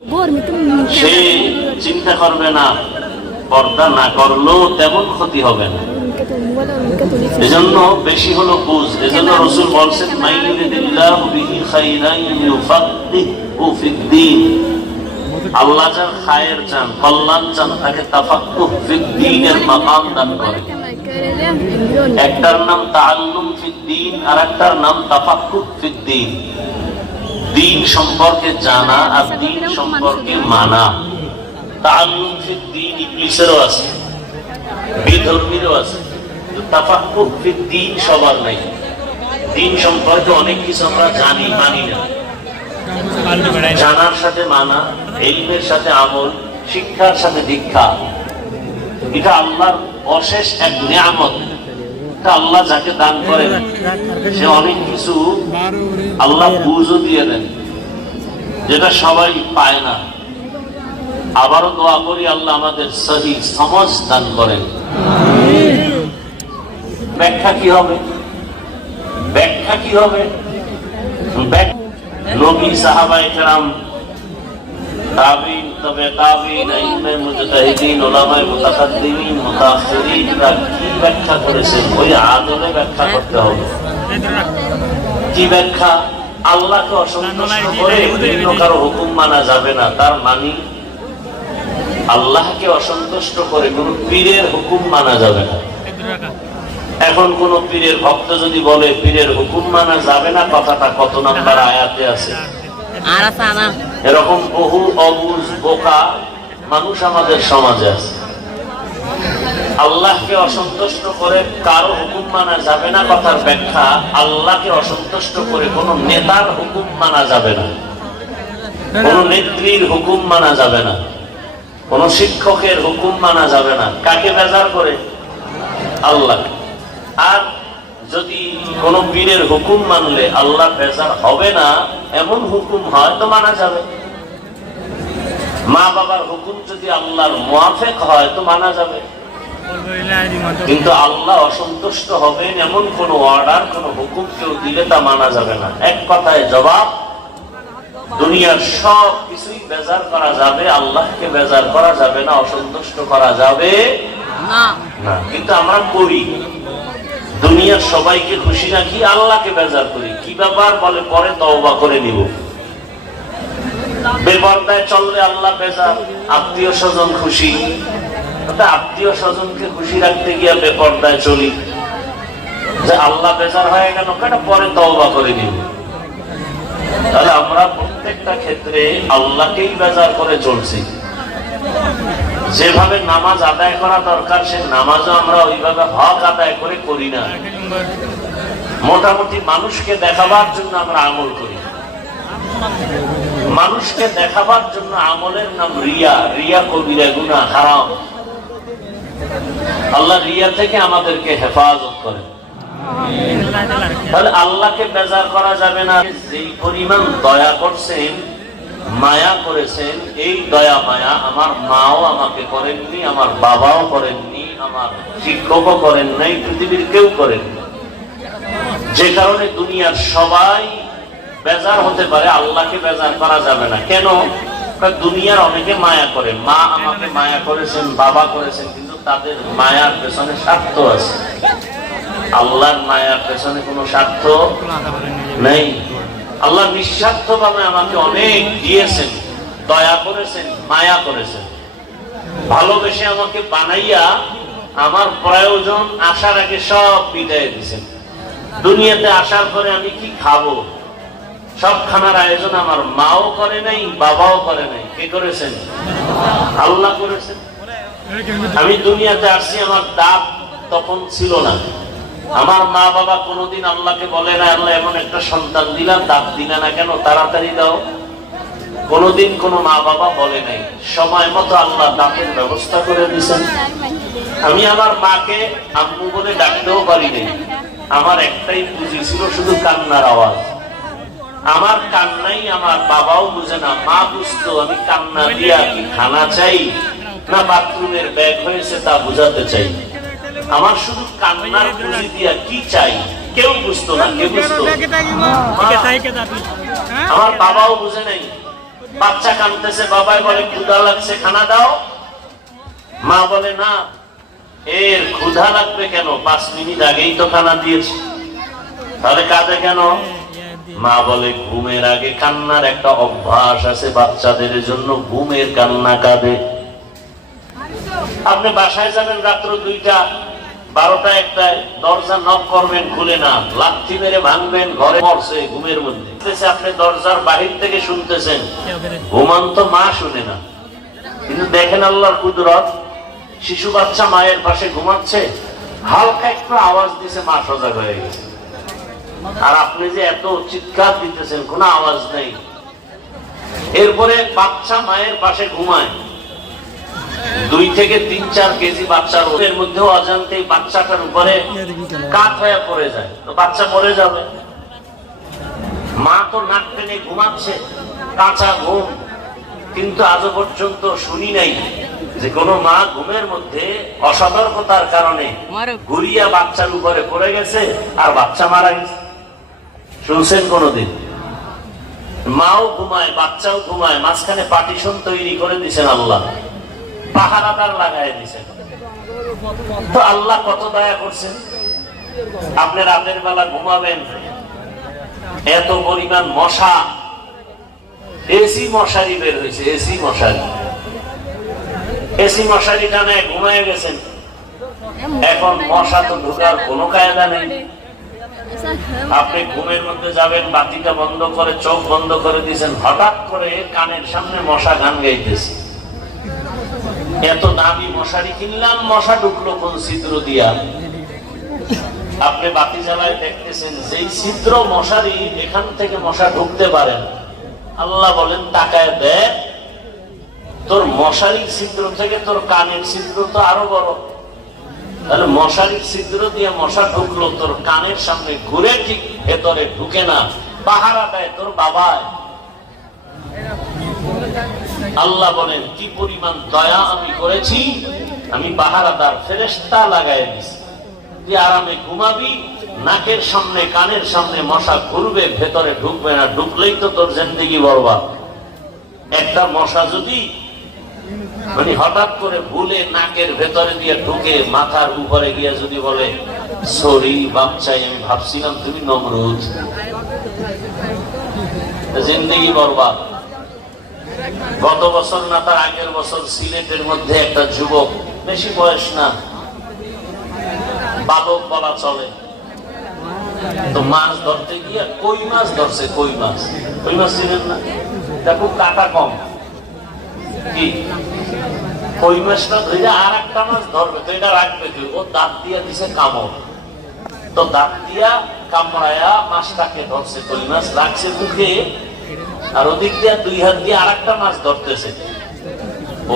সে চিন্তা করবে না, পর্দা না করলেও তেমন ক্ষতি হবে না। এজন্য বেশি হলো বুঝ। এজন্য রাসূল বলেন, মাইয়ুরিদিল্লাহু বিহি খাইরান ইউফাক্কিহু ফিদ্দীন। আল্লাহ যার খায়ের চান, কল্যাণ চান, তাকে তাফাক্কুহ ফিদ্দীনের মাকাম দান করেন। একটার নাম তাআল্লুম ফিদ্দীন, আর একটার নাম তাফাক্কুহ ফিদ্দীন। দ্বীন সম্পর্কে জানা আর দ্বীন সম্পর্কে মানা। তাআল্লুম ফিদ্দীন ইবলিসেরও আছে, বিধর্মীরও আছে। তাফাক্কুহ ফিদ্দীন সবার নাই। দ্বীন সম্পর্কে অনেক কিছু আমরা জানি, মানি না। জানার সাথে মানা, ইলমের সাথে আমল, শিক্ষার সাথে দীক্ষা, এটা আল্লাহর অশেষ এক নিয়ামত। আল্লাহ যাকে দান করেন সে অনেক কিছু আল্লাহ বুঝও দিয়ে দেন, যেটা সবাই পায় না। আবারও দোয়া করি আল্লাহ আমাদের সহি সমঝ দান করেন। ব্যাখ্যা কি হবে? ব্যাখ্যা কি হবে? নবী, সাহাবায়ে কেরাম, তাবিঈন, তবে তাবিঈন, আইম্মায়ে মুজতাহিদিন, উলামায়ে মুতাকাদ্দিমিন, মুতাআখিরিনরা কি ব্যাখ্যা করেছেন, ওই আদলে ব্যাখ্যা করতে হবে। কি ব্যাখ্যা? আল্লাহকে অসন্তুষ্ট করে বিভিন্ন কারো হুকুম মানা যাবে না। তার মানে আল্লাহকে অসন্তুষ্ট করে কোন পীরের হুকুম মানা যাবে না। এখন কোন পীরের ভক্ত যদি বলে পীরের হুকুম মানা যাবে না, কথাটা কত নাম্বার আয়াতে আছে? এরকম বহু অবুঝ বোকা মানুষ আমাদের সমাজে আছে। আল্লাহকে অসন্তুষ্ট করে কারো হুকুম মানা যাবে না কথার ব্যাখ্যা, আল্লাহকে অসন্তুষ্ট করে কোন নেতার হুকুম মানা যাবে না, কোন নেত্রীর হুকুম মানা যাবে না, কোন শিক্ষকের হুকুম মানা যাবে না। কাকে বেজার করে? আল্লাহ। আর যদি কোন পীরের হুকুম মানলে আল্লাহ বেজার হবে না এমন হুকুম হয় তো মানা যাবে। মা বাবার হুকুম যদি আল্লাহর মুআফিক হয় তো মানা যাবে। কিন্তু আল্লাহ অসন্তুষ্ট হবেন এমন কোন অর্ডার, কোন হুকুম কেউ দিলে তা মানা যাবে না। এক কথায় জবাব, দুনিয়ার সব কিছুই বেজার করা যাবে, আল্লাহকে বেজার করা যাবে না, অসন্তুষ্ট করা যাবে না। কিন্তু আমরা করি, দুনিয়ার সবাইকে খুশি রাখি, আল্লাহকে বেজার করি। কি ব্যাপার? বলে পরে তওবা করে নিব। বেপরদায় চললে আল্লাহ বেজার, আত্মীয় স্বজন খুশি, আত্মীয় স্বজনকে খুশি রাখতে গিয়ে বেপরদায় চলি, যে আল্লাহ বেজার হয়ে গেল, কেন? পরে তওবা করে নিব। তাহলে আমরা প্রত্যেকটা ক্ষেত্রে আল্লাহকেই বেজার করে চলছি। যেভাবে নামাজ আদায় করা দরকার সে নামাজও আমরা ওইভাবে হক আদায় করে করি না। মোটামুটি মানুষকে দেখাবার জন্য আমরা আমল করি। মানুষকে দেখাবার জন্য আমলের নাম রিয়া। রিয়া কবিরা গুনাহ, হারাম। আল্লাহ রিয়া থেকে আমাদেরকে হেফাজত করেন। তাহলে আল্লাহকে বেজার করা যাবে না। যেই পরিমাণ দয়া করছেন, মায়া করেছেন, এই দয়া মায়া আমার মাও আমাকে করেননি, আমার বাবাও করেননি, আমার শিক্ষকও করেন নাই, পৃথিবীর কেউ করেননি। যে কারণে দুনিয়ার সবাই বেজার হতে পারে, আল্লাহকে বেজার করা যাবে না। কেন? দুনিয়ার অনেকে মায়া করে। মা আমাকে মায়া করেছেন, বাবা করেছেন, কিন্তু তাদের মায়ার পেছনে স্বার্থ আছে। আল্লাহর মায়ার পেছনে কোনো স্বার্থ নেই। আল্লাহ নিঃস্বার্থ ভাবে আমাকে অনেক দিয়েছেন, দয়া করেছেন, মায়া করেছেন, ভালোবেসে আমাকে বানাইয়া আমার প্রয়োজন আসার আগে সব বিদায় দিয়েছেন। দুনিয়াতে আসার পরে আমি কি খাবো, সব খানার আয়োজন আমার মাও করে নাই, বাবাও করে নাই। কে করেছেন? আল্লাহ করেছেন। আমি দুনিয়াতে আসছি, আমার দাঁত তখন ছিল না। আমার মা বাবা কোনোদিন আল্লাহকে বলে না, আল্লাহ এমন একটা সন্তান দিলাম, দাঁত দিলা না কেন, তাড়াতাড়ি দাও। কোনোদিন কোনো মা বাবা বলে নাই। সময় মতো আল্লাহ দাঁতের ব্যবস্থা করে দিয়েছেন। আমি আমার মাকে আম্মু বলে ডাকতেও পারি নাই। আমার একটাই পুঁজি ছিল, শুধু কান্নার আওয়াজ। আমার কান্নাই আমার বাবাও বুঝে না, মা বুঝতো আমি কান্না দিয়া কি খানা চাই না বাথরুমের ব্যাগ হয়েছে তা বুঝাতে চাই। আমার শুধু কান্নার পুঁজি দিয়া কি চাই কেউ বুঝতো না। কে বুঝতো? আমার বাবাও বুঝে নাই। বাচ্চা কাঁদতেছে, বাবাই বলে ক্ষুধা লাগছে, খানা দাও। মা বলে না, এর ক্ষুধা লাগবে কেন, 5 মিনিট আগেই তো খানা দিয়েছি। তাহলে কাঁদে কেন? মা বলে ঘুমের আগে কান্নার একটা অভ্যাস আছে বাচ্চাদের জন্য, ঘুমের কান্না কাঁদে। আপনি বাসায় যাবেন রাত্র 2টা, 12টা, 1টায়, দরজা নক করবেন, খুলে না, লাথি মেরে ভাঙবেন, ঘরে পড়ছে ঘুমের মধ্যে। আপনি দরজার বাহির থেকে শুনতেছেন, ঘুমান্ত মা শুনে না। কিন্তু দেখেন আল্লাহর কুদরত, শিশু বাচ্চা মায়ের পাশে ঘুমাচ্ছে, হালকা একটু আওয়াজ দিছে, মা সজাগ হয়ে গেছে। আর আপনি যে এত চিৎকার দিতেছেন, কোনো আওয়াজ নেই। এরপরে বাচ্চা মায়ের পাশে ঘুমায়, 2 থেকে 3-4 কেজি বাচ্চার ওদের মধ্যেও অজান্তেই বাচ্চাটার উপরে কাত হয়ে পড়ে যায়, তো বাচ্চা পড়ে যাবে। মা তো নাক টেনে ঘুমাচ্ছে, কাঁচা ঘুম। কিন্তু আজও পর্যন্ত শুনি নাই যে কোনো মা ঘুমের মধ্যে অসতর্কতার কারণে ঘুরিয়া বাচ্চার উপরে পড়ে গেছে আর বাচ্চা মারা গেছে। শুনছেন কোনদিন? মাও ঘুমায়, বাচ্চাও ঘুমায়, মাঝখানে পার্টিশন তৈরি করে দিচ্ছেন আল্লাহ, পাহারাদার লাগাই দিচ্ছেন। তো আল্লাহ কত দয়া করছেন। আপনি রাতের বেলা ঘুমাবেন, এত পরিমাণ মশা, এসি মশারি বের হয়েছে, এসি মশারি, এসি মশারি টানে ঘুমায় গেছেন। এখন মশা তো ঢুকার কোনো কায়দা নেই। আপনি ঘুমের মধ্যে যাবেন, বাতিটা বন্ধ করে, চোখ বন্ধ করে দিয়েছেন, হঠাৎ করে কানের সামনে মশা গান গাইতেছে। এত দামি মশারি কিনলাম, মশা ঢুকলো কোন ছিদ্র দিয়া? আপনি বাতি জ্বালায় দেখতেছেন যেই ছিদ্র মশারি, এখান থেকে মশা ঢুকতে পারেন। আল্লাহ বলেন তাকায় দেখ, তোর মশারির ছিদ্র থেকে তোর কানের ছিদ্র তো আরো বড়। তাহলে মশারির ছিদ্র দিয়ে মশা ঢুকলো, তোর কানের সামনে ঘুরে ঠিক ভেতরে ঢুকে না, পাহারা দেয় তোর বাবায়। আল্লাহ বলেন কি পরিমাণ দয়া আমি করেছি, আমি পাহারাদার ফেরেশতা লাগাই দিছি, তুই আরামে ঘুমাবি, নাকের সামনে কানের সামনে মশা ঘুরবে, ভেতরে ঢুকবে না, ঢুকলেই তো তোর জিন্দেগি বরবাদ। একটা মশা যদি মানে হঠাৎ করে ভুলে নাকের ভেতরে দিয়ে ঢুকে মাথার উপরে গিয়ে যদি বলে সরি বাপচাই, আমি ভাবছিলাম তুমি নমরুদ, জিন্দেগি বরবাদ। গত বছর না তার আগের বছর সিলেটের মধ্যে একটা যুবক, বেশি বয়স না, বালক বলা চলে, তো মাছ ধরতে গিয়ে কই মাছ ধরছে। কই মাছ ছিলেন না, দেখো কাটা কম, কি কই মাছটা ধরে আর একটা মাছ ধরবে, তো এটা রাখবে কি? ও দাঁত দিয়া দিছে কামড়, তো দাঁত দিয়া কামড়ায়া মাছটাকে ধরছে, কই মাছ রাখছে মুখে, আর ওদিক দিয়ে 2 হাত দিয়ে আর একটা মাছ ধরতেছে।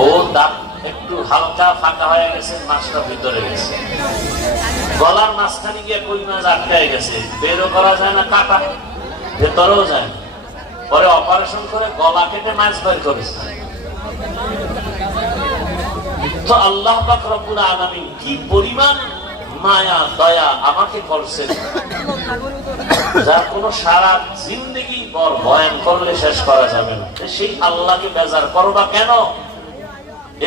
ও দাঁত একটু হালকা ফাঁকা হয়ে গেছে, মাছটা ভিতরে গেছে, গলার মাঝখানে গিয়ে কই মাছ আটকায় গেছে, বেরও করা যায় না, কাটা ভেতরেও যায় না। পরে অপারেশন করে গলা কেটে মাছ বের করেছে। তো আল্লাহ পাক রব্বুল আলামিন কি পরিমাণ মায়া দয়া আমাকে করছেন, যার কোনো সারা জিন্দেগি বয়ান করলে শেষ করা যাবে না। সেই আল্লাহকে বেজার করবা কেন?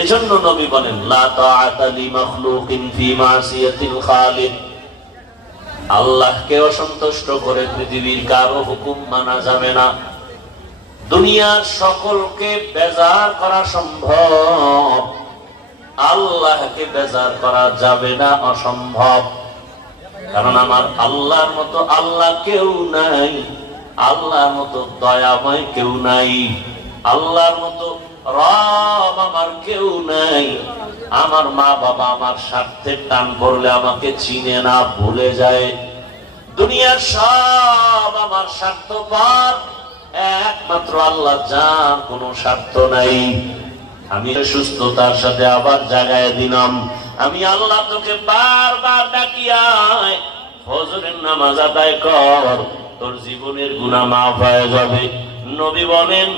এজন্য নবী বলেন লা তাআতা লিমাখলুকিন ফি মাসিয়াতিল খালিক, আল্লাহকে অসন্তুষ্ট করে পৃথিবীর কারো হুকুম মানা যাবে না। দুনিয়ার সকলকে বেজার করা সম্ভব, আল্লাহকে বেজার করা যাবে না, অসম্ভব। কারণ আমার আল্লাহর মতো আল্লাহ কেউ নাই, আল্লাহর মতো দয়াময় কেউ নাই, আল্লাহর মতো রব আমার কেউ নাই। আমার মা বাবা আমার স্বার্থের টান পড়লে আমাকে চিনে না, ভুলে যায়। দুনিয়ার সব আমার স্বার্থপর, একমাত্র আল্লাহ যার কোনো স্বার্থ নাই। আমি সুস্থতার সাথে আবার জাগায় দিলাম, আমি আল্লাহ তোকে বারবার ডাকিয়ায় ফজরের নামাজ আদায় কর, তোর জীবনের গুনাহ মাফ হয়ে যাবে। নবী বলেন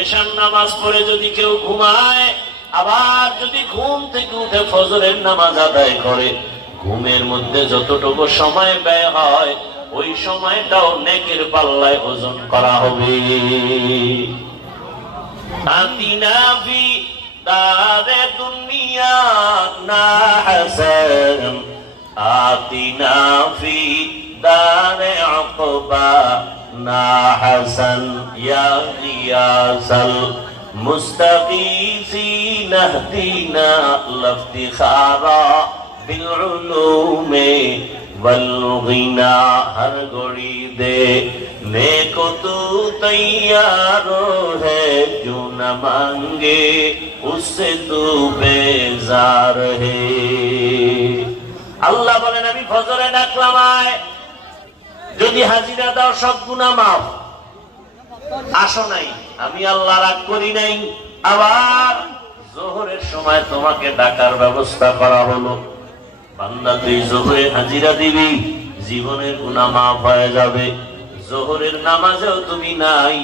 এশার নামাজ পড়ে যদি কেউ ঘুমায়, আবার যদি ঘুম থেকে উঠে ফজরের নামাজ আদায় করে, ঘুমের মধ্যে যতটুকু সময় ব্যয় হয় ওই সময়টাও নেকের পাল্লায় ওজন করা হবে। আতিনা ফি দারে দুনিয়া না হাসান আতিনা ফি দারে উকবা না হাসান ইয়া গিয়াসাল মুস্তাগীসিন ইহদিনা লাফতিখারা বিল উলুমে वल गिना हर घड़ी दे नेको तू तैयारो है जो न मांगे उससे तू बेजार है আল্লাহ বলেন আমি ফজরে ডাকলাম আয় যদি হাজিরা দাও সব গুনাহ মাফ আসো নাই আমি আল্লাহ রাগ করি নাই আবার যোহরের সময় তোমাকে ডাকার ব্যবস্থা করা হলো বান্দা তুই যোহরে হাজিরা দিবি জীবনের গুনাহ মাফ হয়ে যাবে যোহরের নামাজেও তুমি নাই